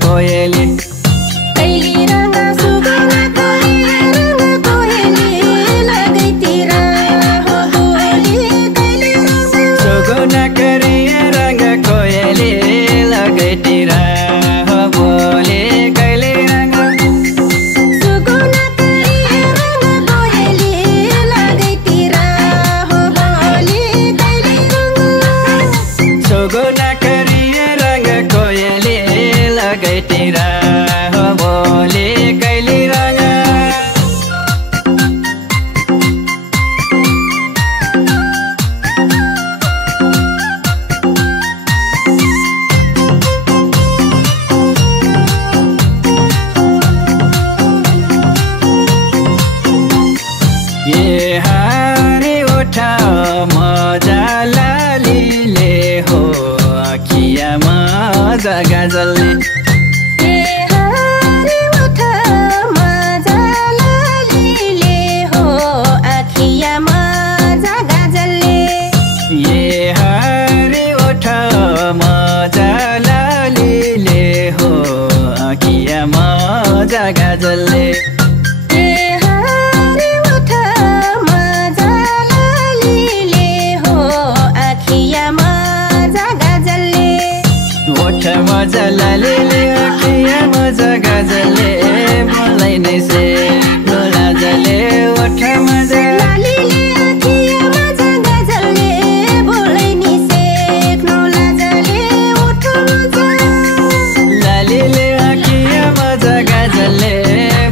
कोयली कैली रंग सुगना करिया रंग कोयली लगैतिर हो बोली कैली रंग सुगना करिया रंग कोयली लगैतिर हो बोली कैली रंग सुगना करिया रंग कोयली लगैतिर हो बोली कैली रंग सुगना करिया रंग कोयली लगैतिर हो बोली कैली रंग ये हारे उठा मजा लालीले हो आखिया मजा गाजलले ए हरे उठा मजा लालीले हो आखिया मजा गाजलले ये हारे उठा मजा लालीले हो आखिया मजा गाजलले ए हरे उठा मजा लालीले हो आखिया मजा गाजलले ओठ मजा लालीले आखिया मजा गाजलले मलाई नै से लाजले ओठ मजा लालीले आखिया मजा गाजलले बोलै नि सेक्नो लाजले उठ मजा लालीले आखिया मजा गाजलले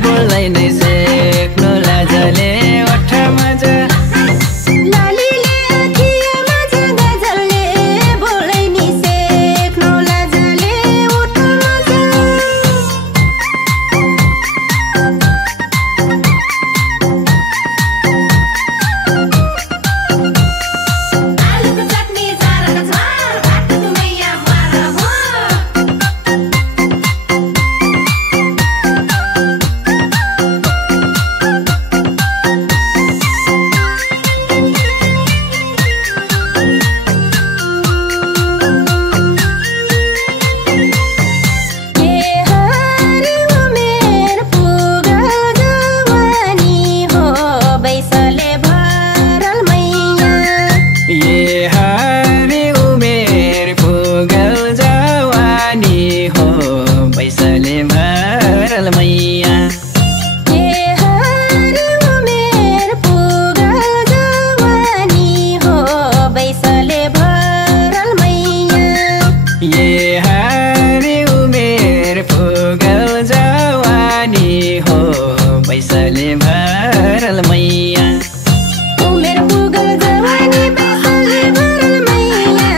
बोलाई नै सेक्नु लाजले ओठ मजा लालीले आखिया मजा गाजलले बोलै नि सेक्नो लाजले उठ मजा आलुको चटनी चारको झार भातको मैया मार हो ये हरे उमेर पुगल जवानी हो बैसले भरल मैया ये हारे उमेर पुगल जवानी हो बैसले भरल मैया ये हरे उमेर पुगल जवानी हो बैसले भरल मैया ये हारे उमेर पुगल जवानी हो बैसले भरल मैया उमेर पुगल जवानी बैसले भरल मैया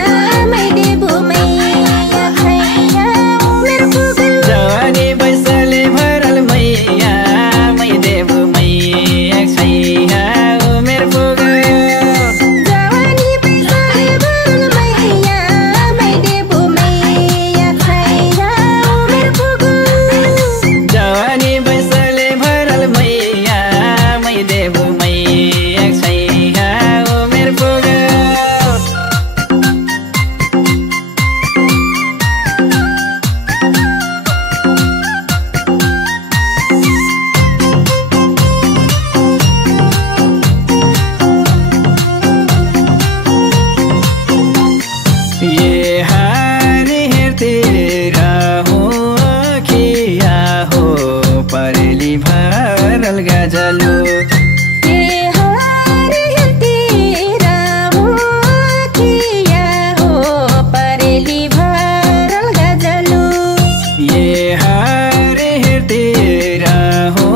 मै देबु मैया खैया उमेर पुगल जवानी बैसले भरल मैया मै देबु मैया छैया उमेर पुगल जवानी बैसले भरल मैया मै देबु मैया खैया उमेर पुगल जवानी बैसले भरल मैया मै देबु मैया छैया उमेर पुगल ये हारे हेर्तिर हो आखिया हो परेली भरल गाजलो ए हरे हेर्तिर हो आखिया हो परेली भरल गाजलो ये हारे हेर्तिर हो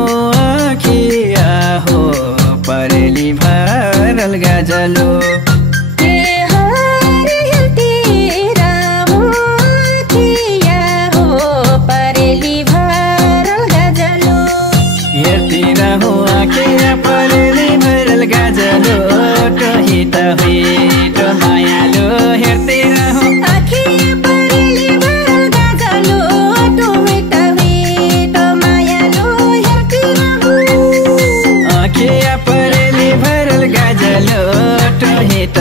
आखिया हो परेली भरल गाजलो ए हरे हेर्तिर हो आखिया हो परेली भरल गाजलो हेर्तिर हो आखिया परेली भरल गाजलो टोहित हुइट मायालो हेर्तिर हो आखिया परेली भरल गाजलो टोहित हुइट मायालो हेर्तिर हो आखिया परेली भरल गाजलो टोहित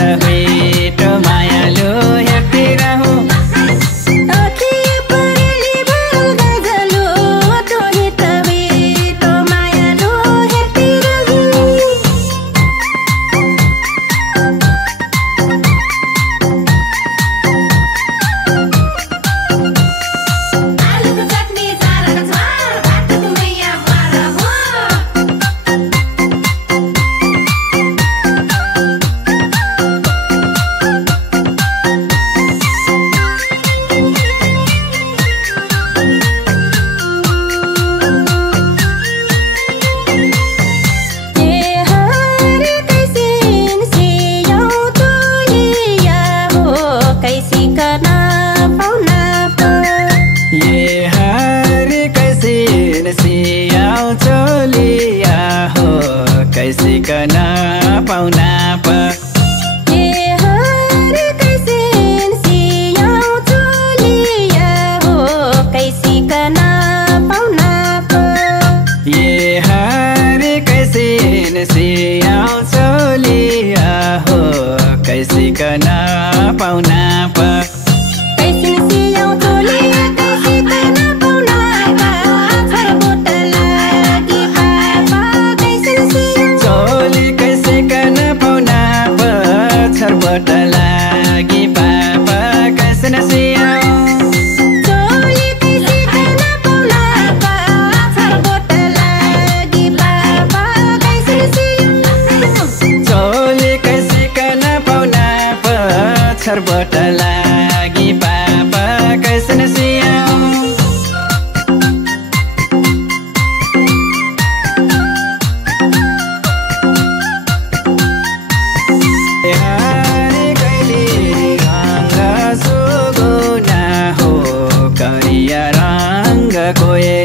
सियाउ चोलिया हो कैसिकन पाउना प सियाउ चोलिया हो कैसिकन पाउना प कैसिन सियाउ चोलिया कैसिकन पाउना प छरबोट लागि पापा कैसिन सियाउ चोली कैसिकन पाउना प छरबोट लागि पापा कैसिन सियाउ चोली कैसिकन पाउना प छरबोट लागि पापा कैसिन सियाउ चोली कैसिकन पाउना प छरबोट लागि पापा कैसिन सियाउ कोही